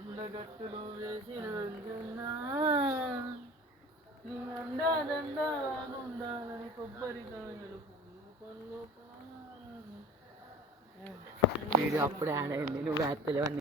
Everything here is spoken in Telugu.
ఉండగట్టులో వేసిన అంజన్నా నీ అండాదండా ఉండాలని కొబ్బరికాయలు పళ్ళు వీడియో అప్పుడే యాడ్ అయింది, నువ్వు వేస్తలేవన్నీ.